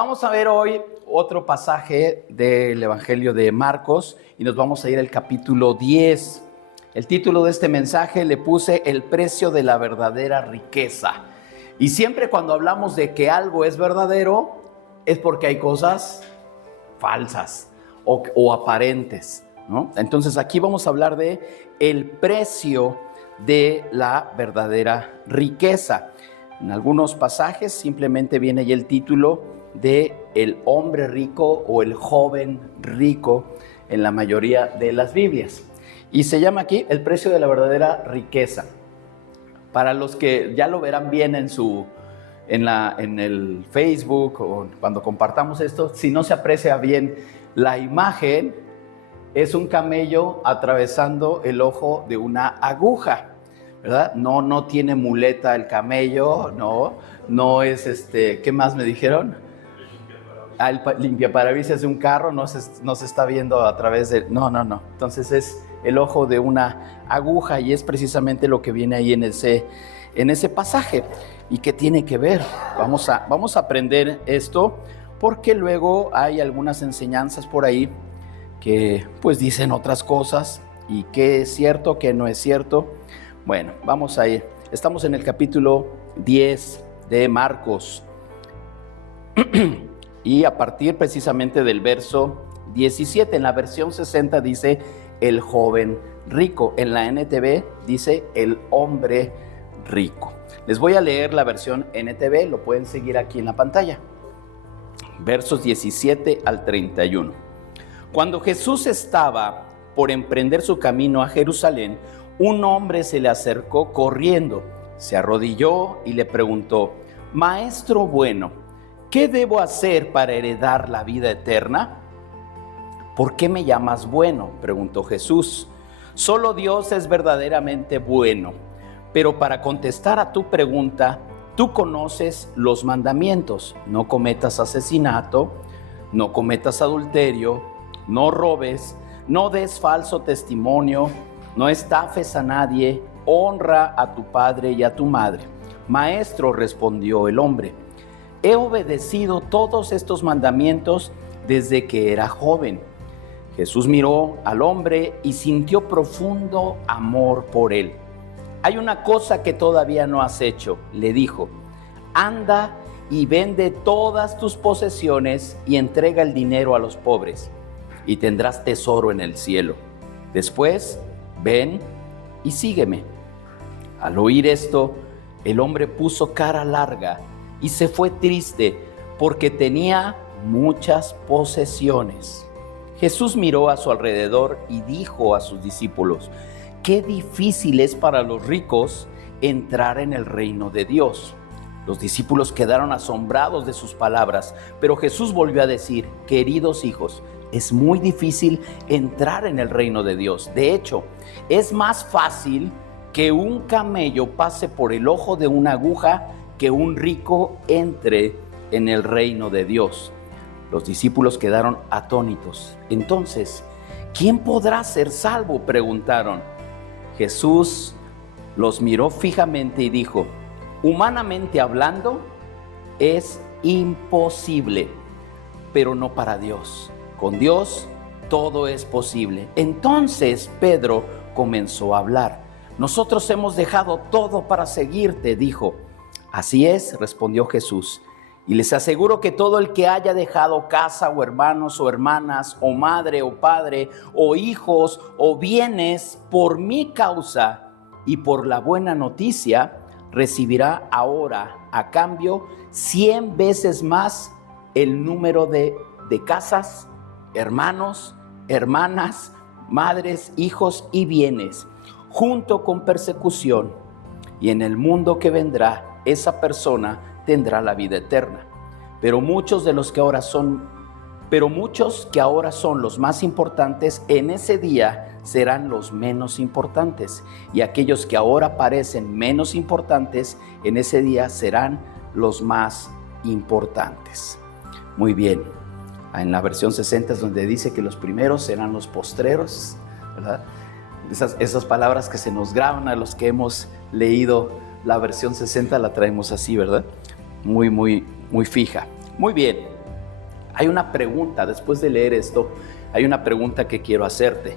Vamos a ver hoy otro pasaje del Evangelio de Marcos y nos vamos a ir al capítulo 10. El título de este mensaje le puse El precio de la verdadera riqueza. Y siempre cuando hablamos de que algo es verdadero es porque hay cosas falsas o aparentes, ¿no? Entonces aquí vamos a hablar de el precio de la verdadera riqueza. En algunos pasajes simplemente viene ahí el título de el hombre rico o el joven rico en la mayoría de las Biblias. Y se llama aquí el precio de la verdadera riqueza. Para los que ya lo verán bien en el Facebook o cuando compartamos esto, si no se aprecia bien la imagen, es un camello atravesando el ojo de una aguja, ¿verdad? No tiene muleta el camello, no es ¿qué más me dijeron? El limpiaparabrisas de un carro no se está viendo a través de... No. Entonces es el ojo de una aguja y es precisamente lo que viene ahí en ese pasaje. ¿Y qué tiene que ver? Vamos a aprender esto porque luego hay algunas enseñanzas por ahí que pues dicen otras cosas y qué es cierto, qué no es cierto. Bueno, vamos a ir. Estamos en el capítulo 10 de Marcos. Y a partir precisamente del verso 17, en la versión 60 dice el joven rico, en la NTV dice el hombre rico. Les voy a leer la versión NTV, lo pueden seguir aquí en la pantalla. Versos 17 al 31. Cuando Jesús estaba por emprender su camino a Jerusalén, un hombre se le acercó corriendo, se arrodilló y le preguntó: Maestro bueno, ¿qué debo hacer para heredar la vida eterna? ¿Por qué me llamas bueno?, preguntó Jesús. Solo Dios es verdaderamente bueno, pero para contestar a tu pregunta, tú conoces los mandamientos: no cometas asesinato, no cometas adulterio, no robes, no des falso testimonio, no estafes a nadie, honra a tu padre y a tu madre. Maestro, respondió el hombre, he obedecido todos estos mandamientos desde que era joven. Jesús miró al hombre y sintió profundo amor por él. Hay una cosa que todavía no has hecho, le dijo. Anda y vende todas tus posesiones y entrega el dinero a los pobres, y tendrás tesoro en el cielo. Después, ven y sígueme. Al oír esto, el hombre puso cara larga y se fue triste porque tenía muchas posesiones. Jesús miró a su alrededor y dijo a sus discípulos: qué difícil es para los ricos entrar en el reino de Dios. Los discípulos quedaron asombrados de sus palabras, pero Jesús volvió a decir: queridos hijos, es muy difícil entrar en el reino de Dios. De hecho, es más fácil que un camello pase por el ojo de una aguja que un rico entre en el reino de Dios. Los discípulos quedaron atónitos. Entonces, ¿quién podrá ser salvo?, preguntaron. Jesús los miró fijamente y dijo: humanamente hablando, es imposible, pero no para Dios. Con Dios todo es posible. Entonces Pedro comenzó a hablar. Nosotros hemos dejado todo para seguirte, dijo. Así es, respondió Jesús. Y les aseguro que todo el que haya dejado casa o hermanos o hermanas o madre o padre o hijos o bienes por mi causa y por la buena noticia, recibirá ahora a cambio 100 veces más el número de casas, hermanos, hermanas, madres, hijos y bienes, junto con persecución. Y en el mundo que vendrá, esa persona tendrá la vida eterna. Pero muchos que ahora son los más importantes, en ese día serán los menos importantes. Y aquellos que ahora parecen menos importantes, en ese día serán los más importantes. Muy bien. En la versión 60 es donde dice que los primeros serán los postreros, ¿verdad? Esas palabras que se nos graban a los que hemos leído la versión 60 la traemos así, ¿verdad? Muy fija. Muy bien. Hay una pregunta, después de leer esto, hay una pregunta que quiero hacerte.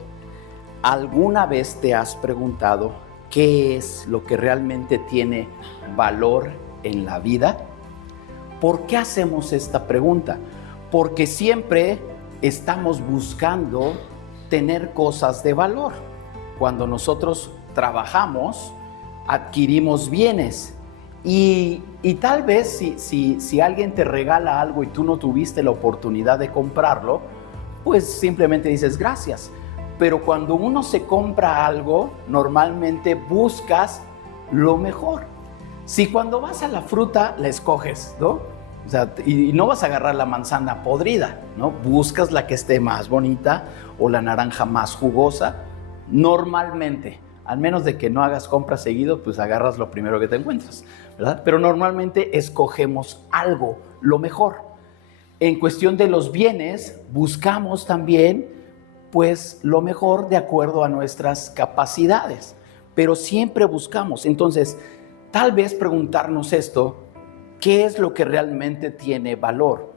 ¿Alguna vez te has preguntado qué es lo que realmente tiene valor en la vida? ¿Por qué hacemos esta pregunta? Porque siempre estamos buscando tener cosas de valor. Cuando nosotros trabajamos, adquirimos bienes y tal vez si alguien te regala algo y tú no tuviste la oportunidad de comprarlo, pues simplemente dices gracias. Pero cuando uno se compra algo, normalmente buscas lo mejor. Si cuando vas a la fruta la escoges, ¿no? O sea, y no vas a agarrar la manzana podrida, ¿no? Buscas la que esté más bonita o la naranja más jugosa. Normalmente, al menos de que no hagas compras seguido, pues agarras lo primero que te encuentras, ¿verdad? Pero normalmente escogemos algo, lo mejor. En cuestión de los bienes, buscamos también, pues, lo mejor de acuerdo a nuestras capacidades, pero siempre buscamos. Entonces, tal vez preguntarnos esto, ¿qué es lo que realmente tiene valor?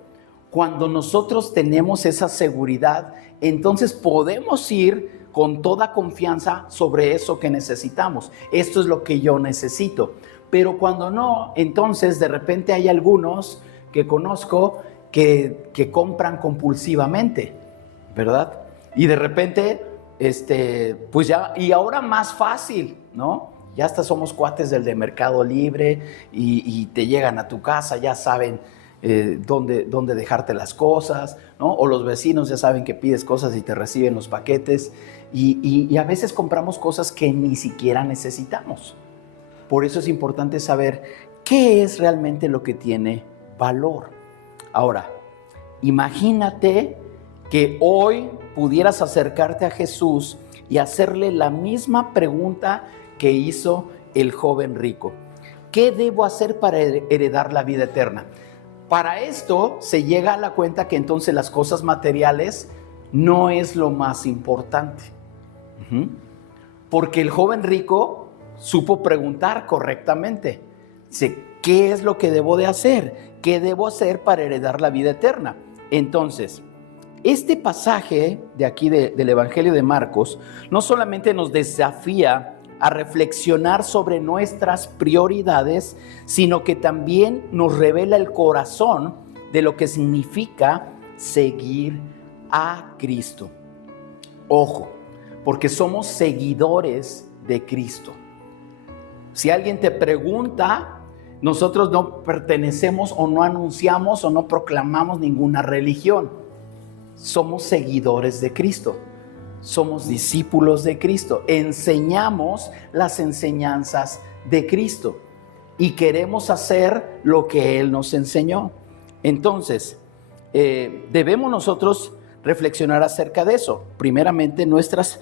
Cuando nosotros tenemos esa seguridad, entonces podemos ir con toda confianza sobre eso que necesitamos. Esto es lo que yo necesito. Pero cuando no, entonces de repente hay algunos que conozco que compran compulsivamente, ¿verdad? Y de repente, pues ya, y ahora más fácil, ¿no? Ya hasta somos cuates del de Mercado Libre y te llegan a tu casa, ya saben dónde dejarte las cosas, ¿no? O los vecinos ya saben que pides cosas y te reciben los paquetes y a veces compramos cosas que ni siquiera necesitamos. Por eso es importante saber qué es realmente lo que tiene valor. Ahora, imagínate que hoy pudieras acercarte a Jesús y hacerle la misma pregunta que hizo el joven rico. ¿Qué debo hacer para heredar la vida eterna? Para esto se llega a la cuenta que entonces las cosas materiales no es lo más importante. Porque el joven rico supo preguntar correctamente. Dice, ¿qué es lo que debo de hacer? ¿Qué debo hacer para heredar la vida eterna? Entonces, este pasaje de aquí del Evangelio de Marcos no solamente nos desafía a reflexionar sobre nuestras prioridades, sino que también nos revela el corazón de lo que significa seguir a Cristo. Ojo, porque somos seguidores de Cristo. Si alguien te pregunta, nosotros no pertenecemos o no anunciamos o no proclamamos ninguna religión. Somos seguidores de Cristo. Somos discípulos de Cristo, enseñamos las enseñanzas de Cristo y queremos hacer lo que Él nos enseñó. Entonces, debemos nosotros reflexionar acerca de eso. Primeramente, nuestras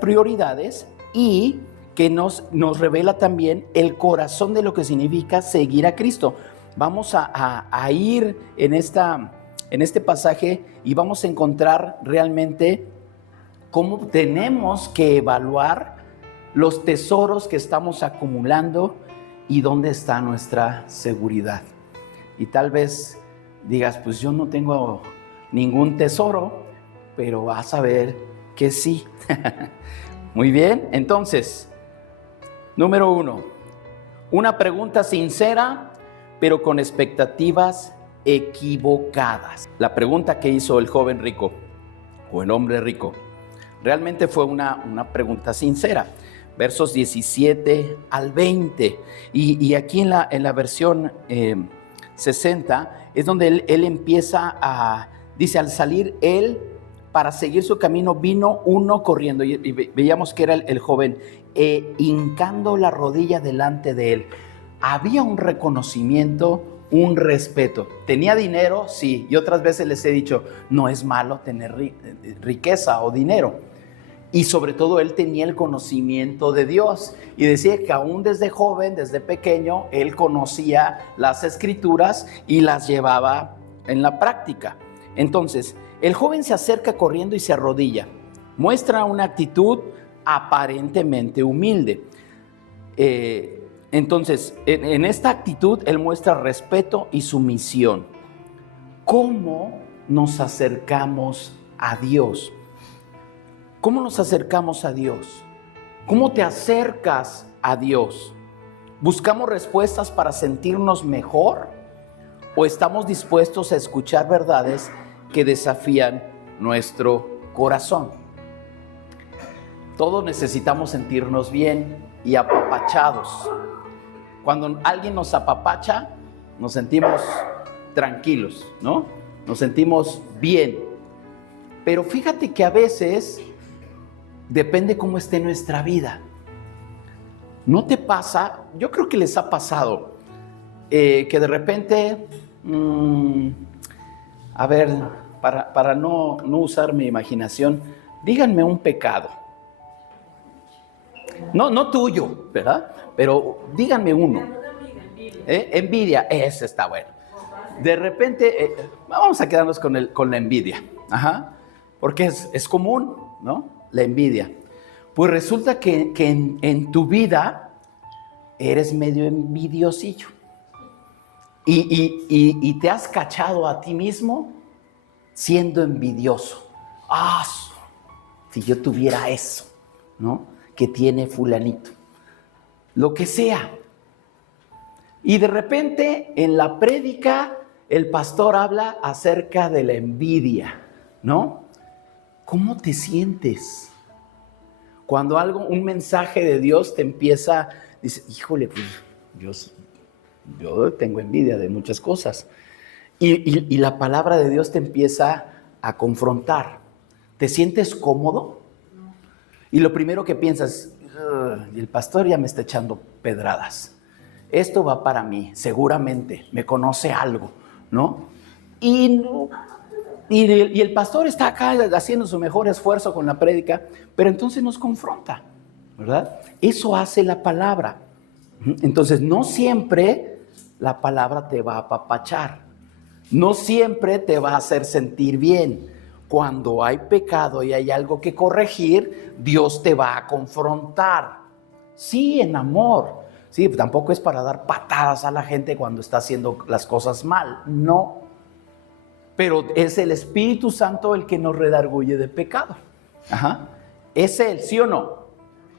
prioridades y que nos revela también el corazón de lo que significa seguir a Cristo. Vamos a ir en este pasaje y vamos a encontrar realmente cómo tenemos que evaluar los tesoros que estamos acumulando y dónde está nuestra seguridad. Y tal vez digas, pues yo no tengo ningún tesoro, pero vas a ver que sí. Muy bien, entonces, número 1, una pregunta sincera, pero con expectativas equivocadas. La pregunta que hizo el joven rico o el hombre rico realmente fue una pregunta sincera. Versos 17 al 20. Y aquí en la versión 60 es donde él empieza dice, al salir él para seguir su camino, vino uno corriendo. Y veíamos que era el joven, hincando la rodilla delante de él. Había un reconocimiento, un respeto. ¿Tenía dinero? Sí. Y otras veces les he dicho, no es malo tener riqueza o dinero. Y sobre todo él tenía el conocimiento de Dios. Y decía que aún desde joven, desde pequeño, él conocía las escrituras y las llevaba en la práctica. Entonces, el joven se acerca corriendo y se arrodilla. Muestra una actitud aparentemente humilde. Entonces, en esta actitud, él muestra respeto y sumisión. ¿cómo nos acercamos a Dios? ¿Cómo nos acercamos a Dios? ¿Cómo te acercas a Dios? ¿Buscamos respuestas para sentirnos mejor? ¿O estamos dispuestos a escuchar verdades que desafían nuestro corazón? Todos necesitamos sentirnos bien y apapachados. Cuando alguien nos apapacha, nos sentimos tranquilos, ¿no? Nos sentimos bien. Pero fíjate que a veces depende cómo esté nuestra vida. ¿No te pasa? Yo creo que les ha pasado que de repente, a ver, para no usar mi imaginación, díganme un pecado. No tuyo, ¿verdad? Pero díganme uno. Envidia, ese está bueno. De repente, vamos a quedarnos con la envidia. Ajá. Porque es común, ¿no? La envidia. Pues resulta que en tu vida eres medio envidiosillo. Y te has cachado a ti mismo siendo envidioso. Si yo tuviera eso, ¿no? Que tiene fulanito. Lo que sea. Y de repente en la prédica el pastor habla acerca de la envidia, ¿no? ¿Cómo te sientes? Cuando un mensaje de Dios te empieza, dices, híjole, pues yo tengo envidia de muchas cosas. Y la palabra de Dios te empieza a confrontar. ¿Te sientes cómodo? Y lo primero que piensas, el pastor ya me está echando pedradas. Esto va para mí, seguramente, me conoce algo, ¿no? Y el pastor está acá haciendo su mejor esfuerzo con la prédica, pero entonces nos confronta, ¿verdad? Eso hace la palabra. Entonces, no siempre la palabra te va a apapachar, no siempre te va a hacer sentir bien. Cuando hay pecado y hay algo que corregir, Dios te va a confrontar. Sí, en amor. Sí, tampoco es para dar patadas a la gente cuando está haciendo las cosas mal, no. Pero es el Espíritu Santo el que nos redarguye de pecado. Ajá. Es Él, ¿sí o no?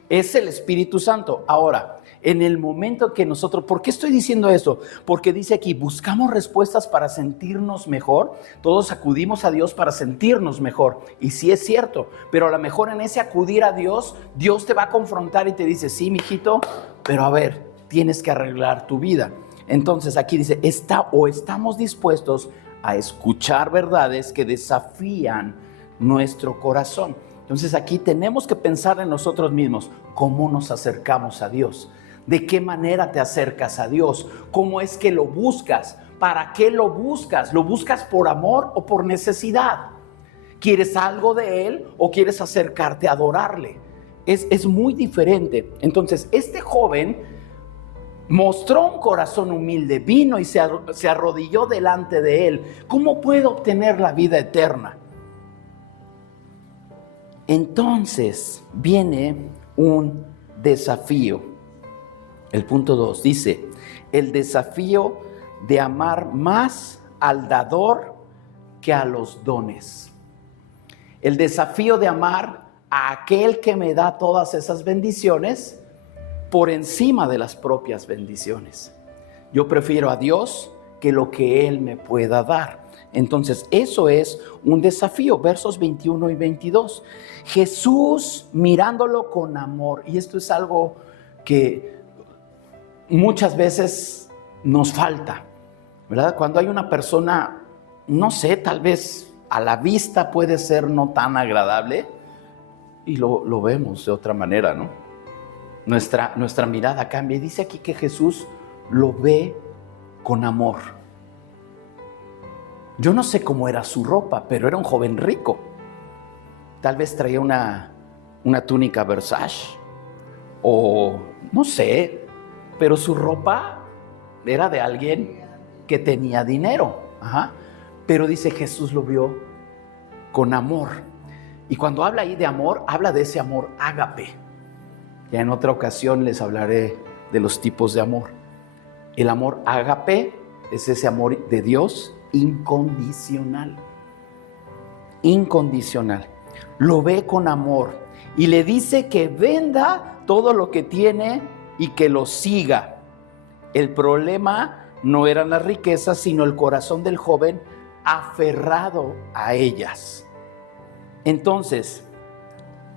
Es el Espíritu Santo. Ahora, en el momento que nosotros, ¿por qué estoy diciendo eso? Porque dice aquí, buscamos respuestas para sentirnos mejor. Todos acudimos a Dios para sentirnos mejor. Y sí es cierto, pero a lo mejor en ese acudir a Dios, Dios te va a confrontar y te dice, sí, mijito, pero a ver, tienes que arreglar tu vida. Entonces aquí dice, estamos dispuestos a escuchar verdades que desafían nuestro corazón. Entonces aquí tenemos que pensar en nosotros mismos, ¿cómo nos acercamos a Dios? ¿De qué manera te acercas a Dios? ¿Cómo es que lo buscas? ¿Para qué lo buscas? ¿Lo buscas por amor o por necesidad? ¿Quieres algo de Él o quieres acercarte a adorarle? Es muy diferente. Entonces este joven mostró un corazón humilde, vino y se arrodilló delante de Él. ¿Cómo puedo obtener la vida eterna? Entonces viene un desafío. El punto 2 dice, el desafío de amar más al dador que a los dones. El desafío de amar a aquel que me da todas esas bendiciones por encima de las propias bendiciones. Yo prefiero a Dios que lo que Él me pueda dar. Entonces, eso es un desafío. Versos 21 y 22. Jesús mirándolo con amor. Y esto es algo que muchas veces nos falta, ¿verdad? Cuando hay una persona, no sé, tal vez a la vista puede ser no tan agradable y lo vemos de otra manera, ¿no? Nuestra mirada cambia. Y dice aquí que Jesús lo ve con amor. Yo no sé cómo era su ropa, pero era un joven rico. Tal vez traía una túnica Versace o no sé, pero su ropa era de alguien que tenía dinero. Ajá. Pero dice Jesús lo vio con amor. Y cuando habla ahí de amor, habla de ese amor ágape. Ya en otra ocasión les hablaré de los tipos de amor. El amor ágape es ese amor de Dios incondicional. Incondicional. Lo ve con amor y le dice que venda todo lo que tiene y que lo siga. El problema no eran las riquezas, sino el corazón del joven aferrado a ellas. Entonces,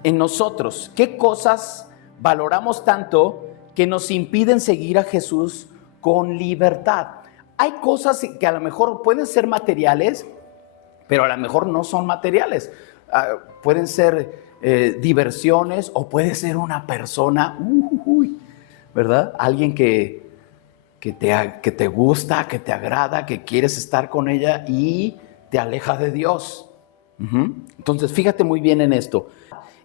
en nosotros, ¿qué cosas valoramos tanto que nos impiden seguir a Jesús con libertad? Hay cosas que a lo mejor pueden ser materiales, pero a lo mejor no son materiales. Pueden ser diversiones o puede ser una persona, ¿verdad? Alguien que te gusta, que te agrada, que quieres estar con ella y te aleja de Dios. Entonces, fíjate muy bien en esto.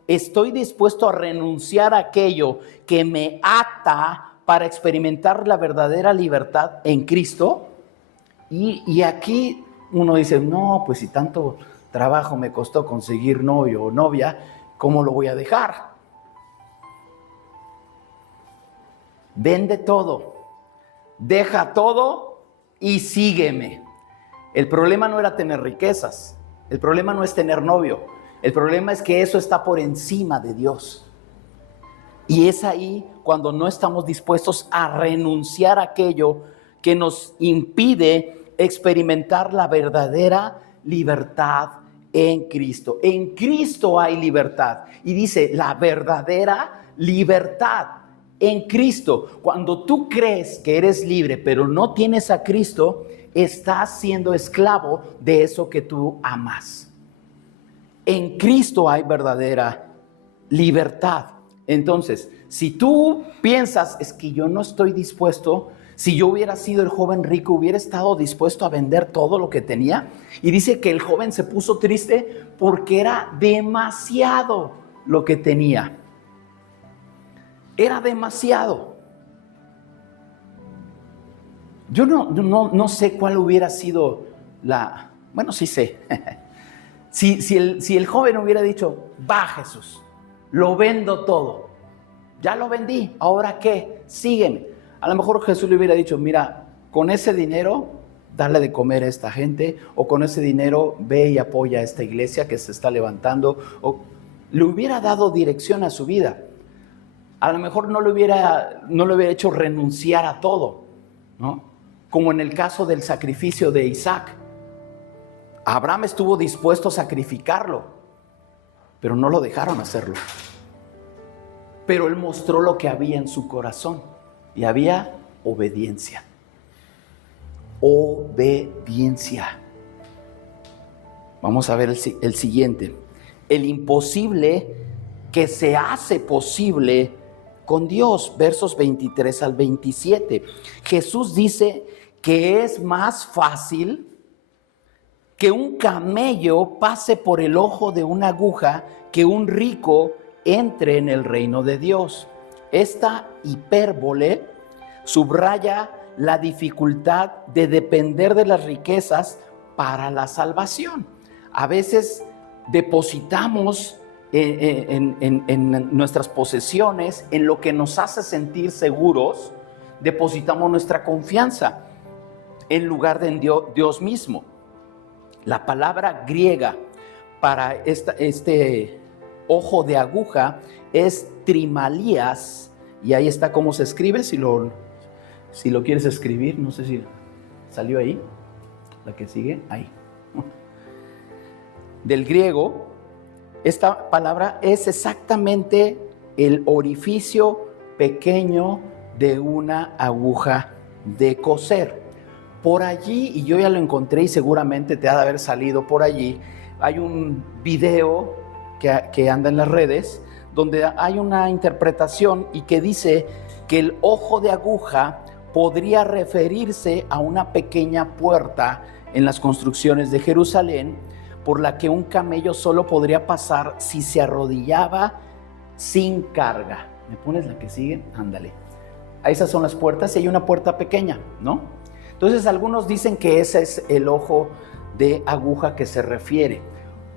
Estoy dispuesto a renunciar a aquello que me ata para experimentar la verdadera libertad en Cristo. Y aquí uno dice, no, pues si tanto trabajo me costó conseguir novio o novia, ¿cómo lo voy a dejar? Vende todo, deja todo y sígueme. El problema no era tener riquezas, el problema no es tener novio, el problema es que eso está por encima de Dios. Y es ahí cuando no estamos dispuestos a renunciar a aquello que nos impide experimentar la verdadera libertad en Cristo. En Cristo hay libertad. Y dice, la verdadera libertad en Cristo. Cuando tú crees que eres libre, pero no tienes a Cristo, estás siendo esclavo de eso que tú amas. En Cristo hay verdadera libertad. Entonces, si tú piensas, es que yo no estoy dispuesto, si yo hubiera sido el joven rico, hubiera estado dispuesto a vender todo lo que tenía. Y dice que el joven se puso triste porque era demasiado lo que tenía. Era demasiado. Yo no sé cuál hubiera sido la... Bueno, sí sé. Si el joven hubiera dicho, va Jesús, lo vendo todo. Ya lo vendí, ¿ahora qué? Sígueme. A lo mejor Jesús le hubiera dicho, mira, con ese dinero, dale de comer a esta gente, o con ese dinero, ve y apoya a esta iglesia que se está levantando, o le hubiera dado dirección a su vida. A lo mejor no le hubiera hecho renunciar a todo, ¿no? Como en el caso del sacrificio de Isaac. Abraham estuvo dispuesto a sacrificarlo, pero no lo dejaron hacerlo. Pero él mostró lo que había en su corazón y había obediencia. Obediencia. Vamos a ver el siguiente. El imposible que se hace posible con Dios, versos 23 al 27. Jesús dice que es más fácil que un camello pase por el ojo de una aguja que un rico entre en el reino de Dios. Esta hipérbole subraya la dificultad de depender de las riquezas para la salvación. A veces depositamos en nuestras posesiones, en lo que nos hace sentir seguros, depositamos nuestra confianza en lugar de en Dios mismo. La palabra griega para este ojo de aguja es trimalías, y ahí está cómo se escribe, si lo quieres escribir, no sé si salió ahí, la que sigue, ahí. Del griego, esta palabra es exactamente el orificio pequeño de una aguja de coser. Por allí, y yo ya lo encontré y seguramente te ha de haber salido por allí, hay un video que anda en las redes donde hay una interpretación y que dice que el ojo de aguja podría referirse a una pequeña puerta en las construcciones de Jerusalén por la que un camello solo podría pasar si se arrodillaba sin carga. ¿Me pones la que sigue? Ándale. Esas son las puertas y hay una puerta pequeña, ¿no? Entonces algunos dicen que ese es el ojo de aguja que se refiere,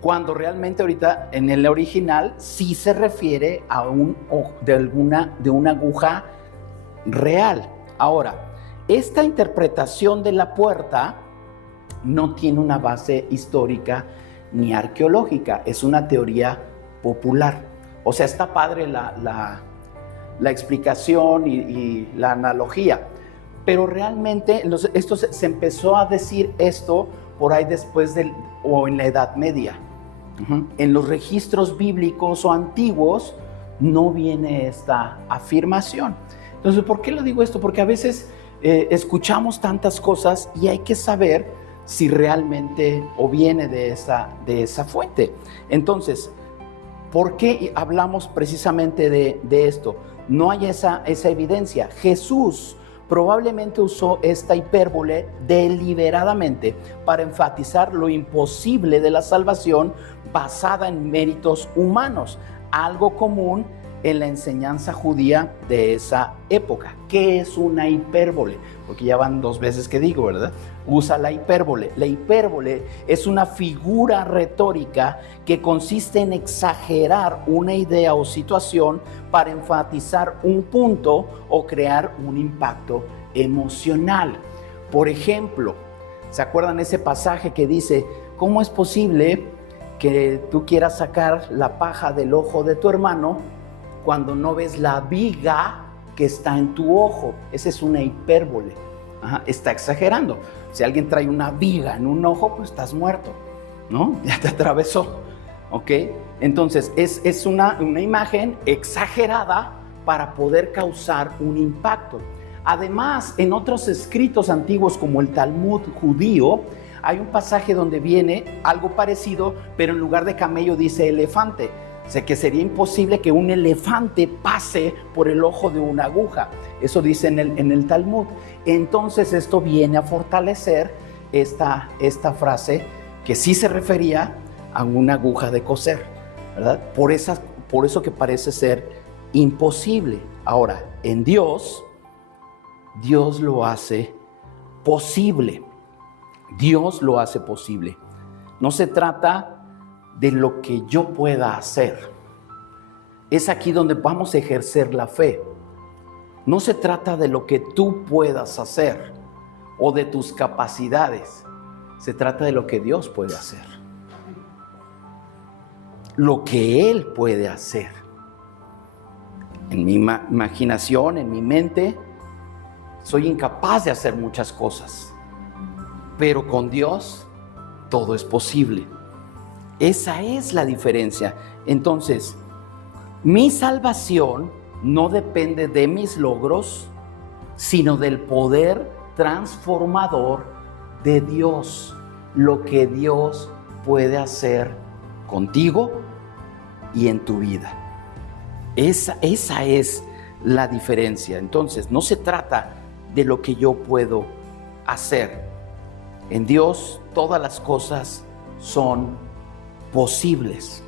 cuando realmente ahorita en el original sí se refiere a un ojo de una aguja real. Ahora, esta interpretación de la puerta no tiene una base histórica ni arqueológica, es una teoría popular. O sea, está padre la explicación y la analogía, pero realmente se empezó a decir esto por ahí después o en la Edad Media. En los registros bíblicos o antiguos no viene esta afirmación. Entonces, ¿por qué lo digo esto? Porque a veces escuchamos tantas cosas y hay que saber si realmente o viene de esa fuente. Entonces, ¿por qué hablamos precisamente de esto? No hay esa evidencia. Jesús probablemente usó esta hipérbole deliberadamente para enfatizar lo imposible de la salvación basada en méritos humanos, algo común en la enseñanza judía de esa época. ¿Qué es una hipérbole? Porque ya van 2 veces que digo, ¿verdad? Usa la hipérbole. La hipérbole es una figura retórica que consiste en exagerar una idea o situación para enfatizar un punto o crear un impacto emocional. Por ejemplo, ¿se acuerdan ese pasaje que dice, ¿cómo es posible que tú quieras sacar la paja del ojo de tu hermano cuando no ves la viga que está en tu ojo? Esa es una hipérbole. Está exagerando. Si alguien trae una viga en un ojo, pues estás muerto, ¿no? Ya te atravesó, ¿ok? Entonces, es una imagen exagerada para poder causar un impacto. Además, en otros escritos antiguos como el Talmud judío, hay un pasaje donde viene algo parecido, pero en lugar de camello dice elefante. O sea, que sería imposible que un elefante pase por el ojo de una aguja. Eso dice en el Talmud. Entonces, esto viene a fortalecer esta frase que sí se refería a una aguja de coser, ¿verdad? Por eso que parece ser imposible. Ahora, en Dios lo hace posible. Dios lo hace posible. No se trata de lo que yo pueda hacer. Es aquí donde vamos a ejercer la fe. No se trata de lo que tú puedas hacer o de tus capacidades. Se trata de lo que Dios puede hacer. Lo que Él puede hacer. En mi imaginación, en mi mente, soy incapaz de hacer muchas cosas. Pero con Dios todo es posible. Esa es la diferencia. Entonces, mi salvación no depende de mis logros, sino del poder transformador de Dios. Lo que Dios puede hacer contigo y en tu vida. Esa es la diferencia. Entonces, no se trata de lo que yo puedo hacer. En Dios todas las cosas son posibles.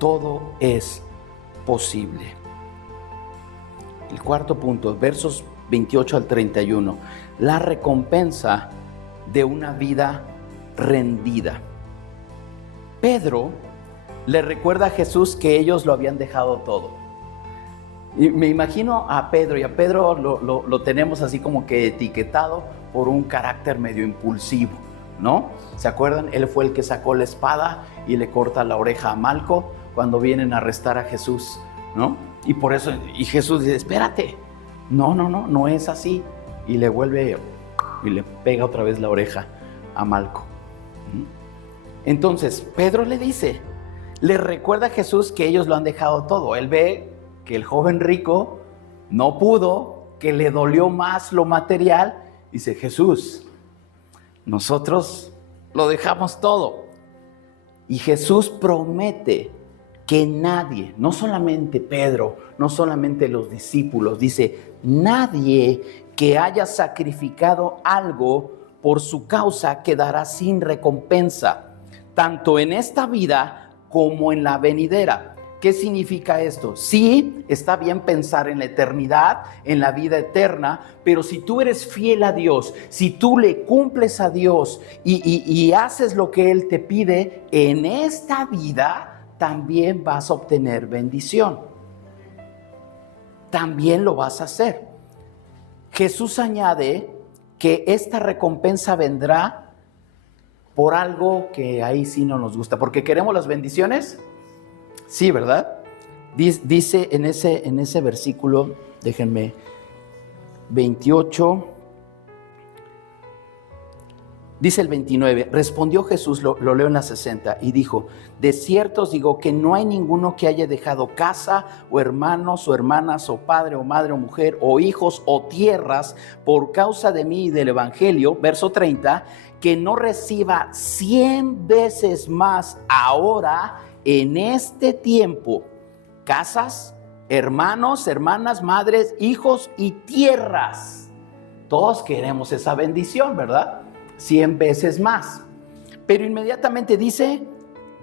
Todo es posible. El 4 punto, versos 28 al 31. La recompensa de una vida rendida. Pedro le recuerda a Jesús que ellos lo habían dejado todo. Y me imagino a Pedro, y a Pedro lo tenemos así como que etiquetado por un carácter medio impulsivo, ¿no? ¿Se acuerdan? Él fue el que sacó la espada y le corta la oreja a Malco cuando vienen a arrestar a Jesús, ¿no? Y por eso, y Jesús dice, espérate, no es así. Y le vuelve y le pega otra vez la oreja a Malco. Entonces, Pedro le recuerda a Jesús que ellos lo han dejado todo. Él ve que el joven rico no pudo, que le dolió más lo material. Dice, Jesús, nosotros lo dejamos todo. Y Jesús promete que nadie, no solamente Pedro, no solamente los discípulos, dice, nadie que haya sacrificado algo por su causa quedará sin recompensa, tanto en esta vida como en la venidera. ¿Qué significa esto? Sí, está bien pensar en la eternidad, en la vida eterna, pero si tú eres fiel a Dios, si tú le cumples a Dios y haces lo que Él te pide, en esta vida también vas a obtener bendición. También lo vas a hacer. Jesús añade que esta recompensa vendrá por algo que ahí sí no nos gusta, porque queremos las bendiciones, sí, ¿verdad? Dice en ese versículo, déjenme, 28, dice el 29, respondió Jesús, lo leo en la 60, y dijo, de cierto os digo que no hay ninguno que haya dejado casa, o hermanos, o hermanas, o padre, o madre, o mujer, o hijos, o tierras, por causa de mí y del evangelio, verso 30, que no reciba 100 veces más ahora, en este tiempo, casas, hermanos, hermanas, madres, hijos y tierras. Todos queremos esa bendición, ¿verdad? 100 veces más. Pero inmediatamente dice,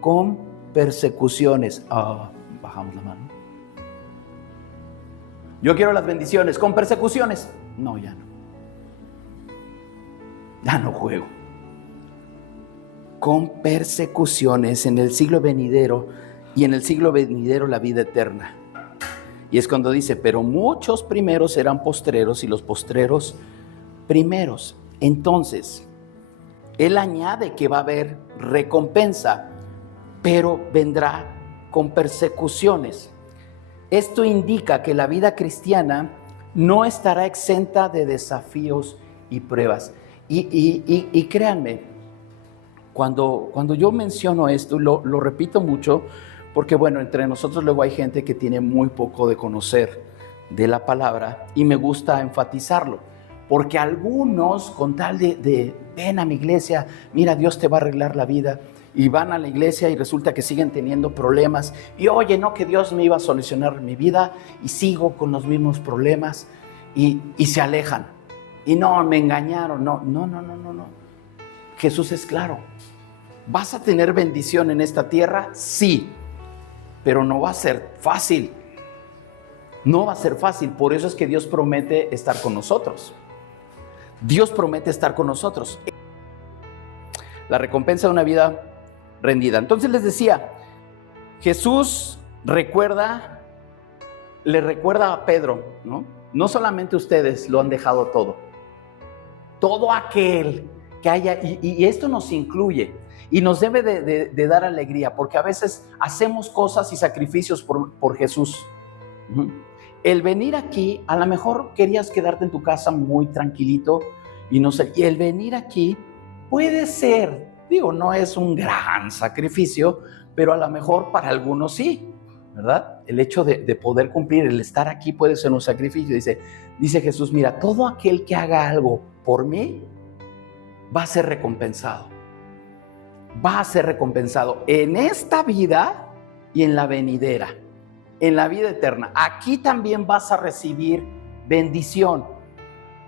con persecuciones. Bajamos la mano. Yo quiero las bendiciones, con persecuciones. No, ya no. Ya no juego. Con persecuciones en el siglo venidero, y en el siglo venidero la vida eterna. Y es cuando dice, pero muchos primeros serán postreros y los postreros primeros. Entonces, él añade que va a haber recompensa, pero vendrá con persecuciones. Esto indica que la vida cristiana no estará exenta de desafíos y pruebas. Y créanme, cuando yo menciono esto, lo repito mucho, porque bueno, entre nosotros luego hay gente que tiene muy poco de conocer de la palabra y me gusta enfatizarlo, porque algunos con tal de ven a mi iglesia, mira, Dios te va a arreglar la vida, y van a la iglesia y resulta que siguen teniendo problemas, y oye, no, que Dios me iba a solucionar mi vida, y sigo con los mismos problemas, y se alejan, y no, me engañaron, no. Jesús es claro, ¿vas a tener bendición en esta tierra? Sí, pero no va a ser fácil. No va a ser fácil, por eso es que Dios promete estar con nosotros. Dios promete estar con nosotros. La recompensa de una vida rendida. Entonces les decía, Jesús le recuerda a Pedro, ¿no? No solamente ustedes lo han dejado todo aquel que haya, y esto nos incluye, y nos debe de dar alegría, porque a veces hacemos cosas y sacrificios por Jesús. El venir aquí, a lo mejor querías quedarte en tu casa muy tranquilito, y no sé, y el venir aquí puede ser, digo, no es un gran sacrificio, pero a lo mejor para algunos sí, ¿verdad? El hecho de poder cumplir, el estar aquí puede ser un sacrificio. Dice Jesús, mira, todo aquel que haga algo por mí va a ser recompensado. Va a ser recompensado en esta vida y en la venidera, en la vida eterna. Aquí también vas a recibir bendición.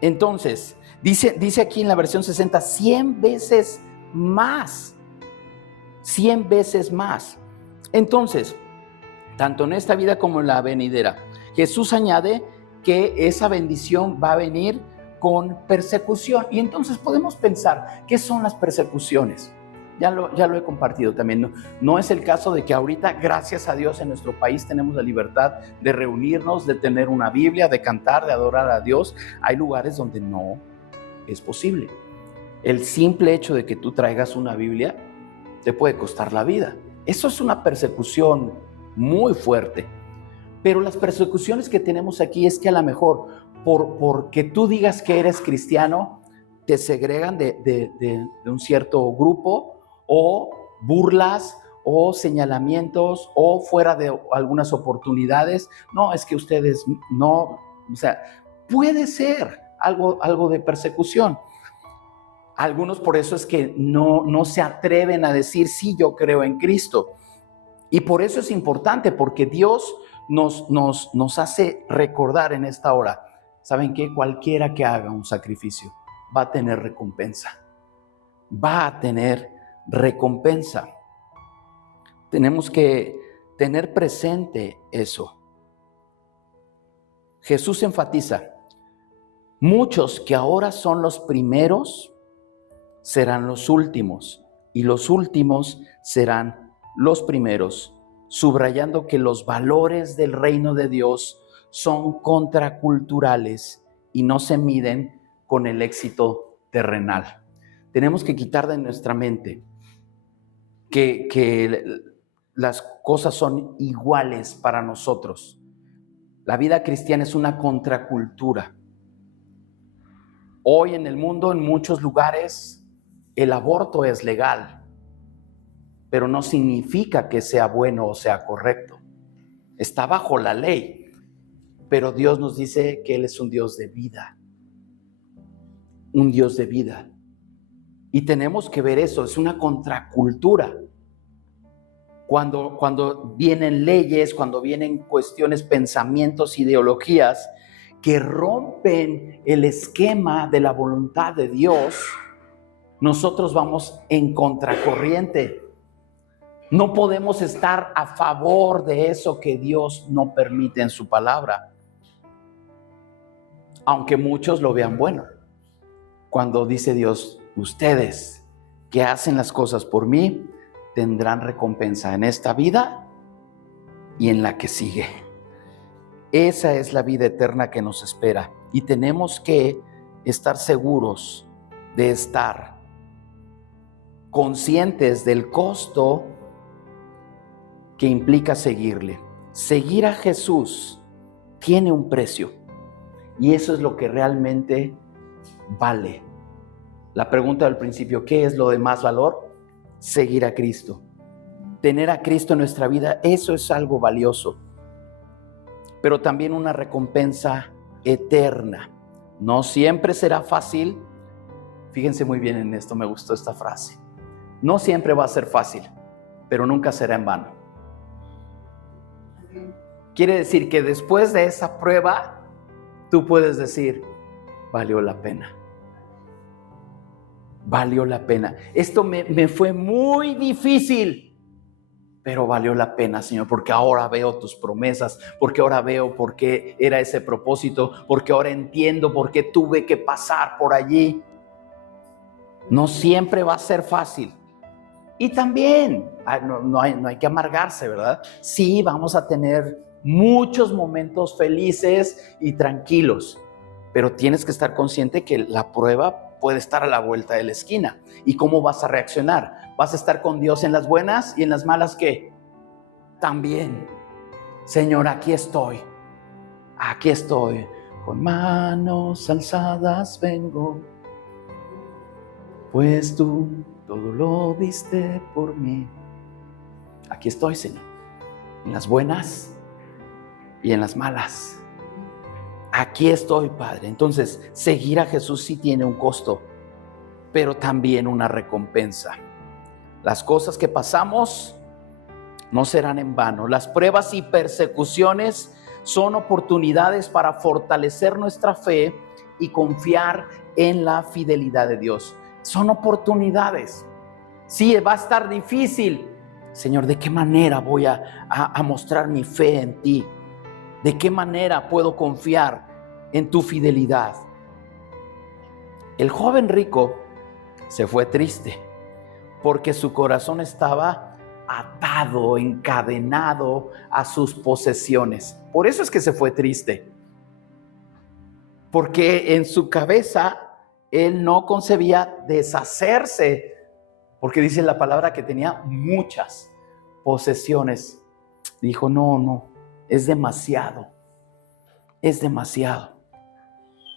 Entonces, dice aquí en la versión 60, 100 veces más. 100 veces más. Entonces, tanto en esta vida como en la venidera, Jesús añade que esa bendición va a venir con persecución. Y entonces podemos pensar, ¿qué son las persecuciones? Ya lo he compartido también. No es el caso de que ahorita, gracias a Dios, en nuestro país tenemos la libertad de reunirnos, de tener una Biblia, de cantar, de adorar a Dios. Hay lugares donde no es posible. El simple hecho de que tú traigas una Biblia te puede costar la vida. Eso es una persecución muy fuerte. Pero las persecuciones que tenemos aquí es que a lo mejor porque tú digas que eres cristiano, te segregan de un cierto grupo, o burlas, o señalamientos, o fuera de algunas oportunidades. No, es que ustedes no, o sea, puede ser algo de persecución. Algunos por eso es que no se atreven a decir, sí, yo creo en Cristo. Y por eso es importante, porque Dios nos hace recordar en esta hora, ¿saben qué? Cualquiera que haga un sacrificio va a tener recompensa. Va a tener recompensa. Tenemos que tener presente eso. Jesús enfatiza, muchos que ahora son los primeros serán los últimos, y los últimos serán los primeros, subrayando que los valores del reino de Dios son contraculturales y no se miden con el éxito terrenal. Tenemos que quitar de nuestra mente que las cosas son iguales para nosotros. La vida cristiana es una contracultura. Hoy en el mundo, en muchos lugares, el aborto es legal, pero no significa que sea bueno o sea correcto. Está bajo la ley, pero Dios nos dice que Él es un Dios de vida. Un Dios de vida. Y tenemos que ver eso, es una contracultura. Cuando vienen leyes, cuando vienen cuestiones, pensamientos, ideologías que rompen el esquema de la voluntad de Dios, nosotros vamos en contracorriente. No podemos estar a favor de eso que Dios no permite en su palabra, aunque muchos lo vean bueno. Cuando dice Dios, ustedes que hacen las cosas por mí, tendrán recompensa en esta vida y en la que sigue. Esa es la vida eterna que nos espera y tenemos que estar seguros de estar conscientes del costo que implica seguirle. Seguir a Jesús tiene un precio y eso es lo que realmente vale. La pregunta del principio, ¿qué es lo de más valor? Seguir a Cristo. Tener a Cristo en nuestra vida, eso es algo valioso, pero también una recompensa eterna. No siempre será fácil. Fíjense muy bien en esto, me gustó esta frase. No siempre va a ser fácil, pero nunca será en vano. Quiere decir que después de esa prueba, tú puedes decir, valió la pena. Valió la pena. Esto me fue muy difícil, pero valió la pena, Señor, porque ahora veo tus promesas, porque ahora veo por qué era ese propósito, porque ahora entiendo por qué tuve que pasar por allí. No siempre va a ser fácil. Y también, no hay que amargarse, ¿verdad? Sí, vamos a tener muchos momentos felices y tranquilos, pero tienes que estar consciente que la prueba puede estar a la vuelta de la esquina. ¿Y cómo vas a reaccionar? ¿Vas a estar con Dios en las buenas y en las malas qué? También. Señor, aquí estoy, con manos alzadas vengo, pues tú todo lo diste por mí. Aquí estoy, Señor, en las buenas y en las malas. Aquí estoy, Padre. Entonces, seguir a Jesús sí tiene un costo, pero también una recompensa. Las cosas que pasamos no serán en vano. Las pruebas y persecuciones son oportunidades para fortalecer nuestra fe y confiar en la fidelidad de Dios. Son oportunidades. Sí, va a estar difícil. Señor, ¿de qué manera voy a mostrar mi fe en ti? ¿De qué manera puedo confiar en tu fidelidad? El joven rico se fue triste porque su corazón estaba atado, encadenado a sus posesiones. Por eso es que se fue triste. Porque en su cabeza él no concebía deshacerse, porque dice la palabra que tenía muchas posesiones. Dijo, no, es demasiado. Es demasiado.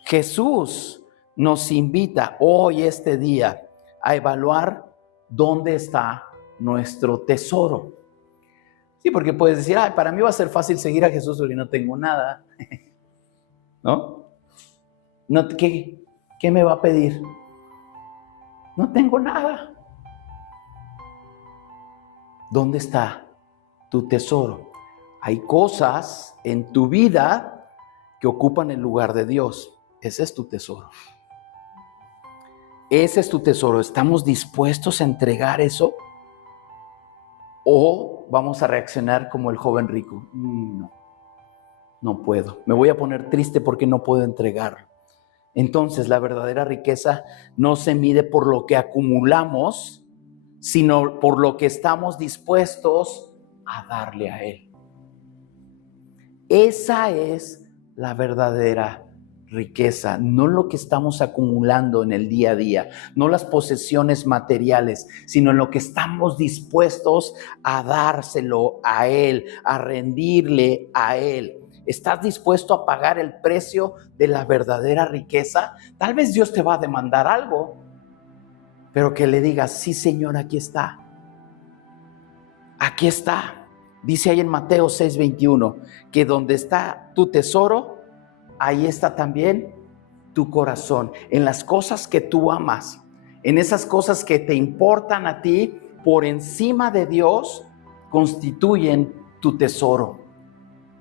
Jesús nos invita hoy, este día, a evaluar dónde está nuestro tesoro. Sí, porque puedes decir, para mí va a ser fácil seguir a Jesús porque no tengo nada. ¿No? ¿Qué me va a pedir? No tengo nada. ¿Dónde está tu tesoro? Hay cosas en tu vida que ocupan el lugar de Dios. Ese es tu tesoro. Ese es tu tesoro. ¿Estamos dispuestos a entregar eso? ¿O vamos a reaccionar como el joven rico? No puedo. Me voy a poner triste porque no puedo entregarlo. Entonces, la verdadera riqueza no se mide por lo que acumulamos, sino por lo que estamos dispuestos a darle a Él. Esa es la verdadera riqueza, no lo que estamos acumulando en el día a día, no las posesiones materiales, sino en lo que estamos dispuestos a dárselo a Él, a rendirle a Él. ¿Estás dispuesto a pagar el precio de la verdadera riqueza? Tal vez Dios te va a demandar algo, pero que le digas, sí, Señor, aquí está. Aquí está. Dice ahí en Mateo 6:21, que donde está tu tesoro, ahí está también tu corazón. En las cosas que tú amas, en esas cosas que te importan a ti, por encima de Dios, constituyen tu tesoro.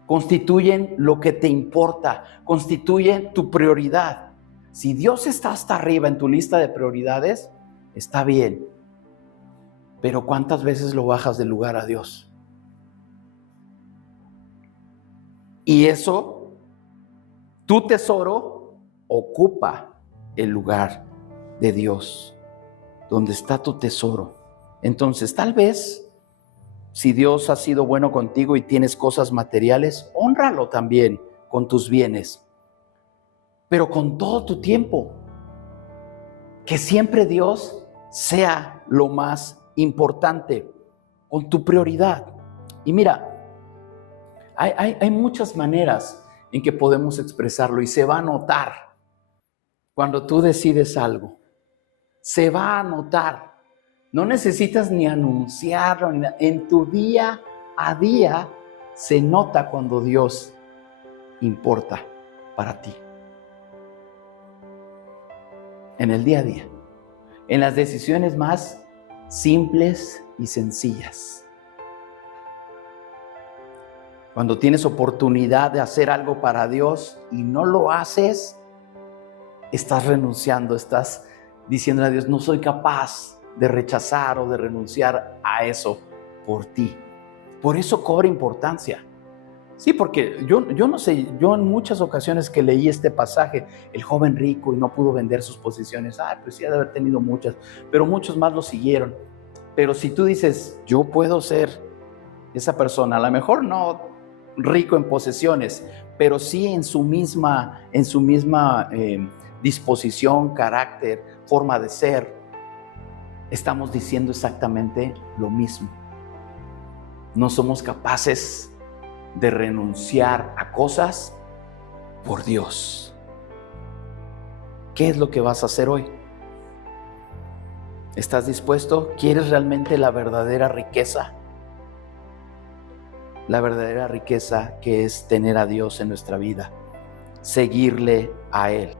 Constituyen lo que te importa, constituyen tu prioridad. Si Dios está hasta arriba en tu lista de prioridades, está bien. Pero ¿cuántas veces lo bajas del lugar a Dios? Y eso, tu tesoro, ocupa el lugar de Dios, donde está tu tesoro. Entonces, tal vez, si Dios ha sido bueno contigo y tienes cosas materiales, hónralo también con tus bienes, pero con todo tu tiempo. Que siempre Dios sea lo más importante, con tu prioridad. Y mira, hay muchas maneras en que podemos expresarlo y se va a notar cuando tú decides algo. Se va a notar. No necesitas ni anunciarlo, en tu día a día se nota cuando Dios importa para ti. En el día a día, en las decisiones más simples y sencillas. Cuando tienes oportunidad de hacer algo para Dios y no lo haces, estás renunciando, estás diciendo a Dios, no soy capaz de rechazar o de renunciar a eso por ti. Por eso cobra importancia. Sí, porque yo no sé, yo en muchas ocasiones que leí este pasaje, el joven rico y no pudo vender sus posesiones, pues sí ha de haber tenido muchas, pero muchos más lo siguieron. Pero si tú dices, yo puedo ser esa persona, a lo mejor no rico en posesiones, pero sí en su misma disposición, carácter, forma de ser, estamos diciendo exactamente lo mismo. No somos capaces de renunciar a cosas por Dios. ¿Qué es lo que vas a hacer hoy? ¿Estás dispuesto? ¿Quieres realmente la verdadera riqueza? La verdadera riqueza que es tener a Dios en nuestra vida, seguirle a Él.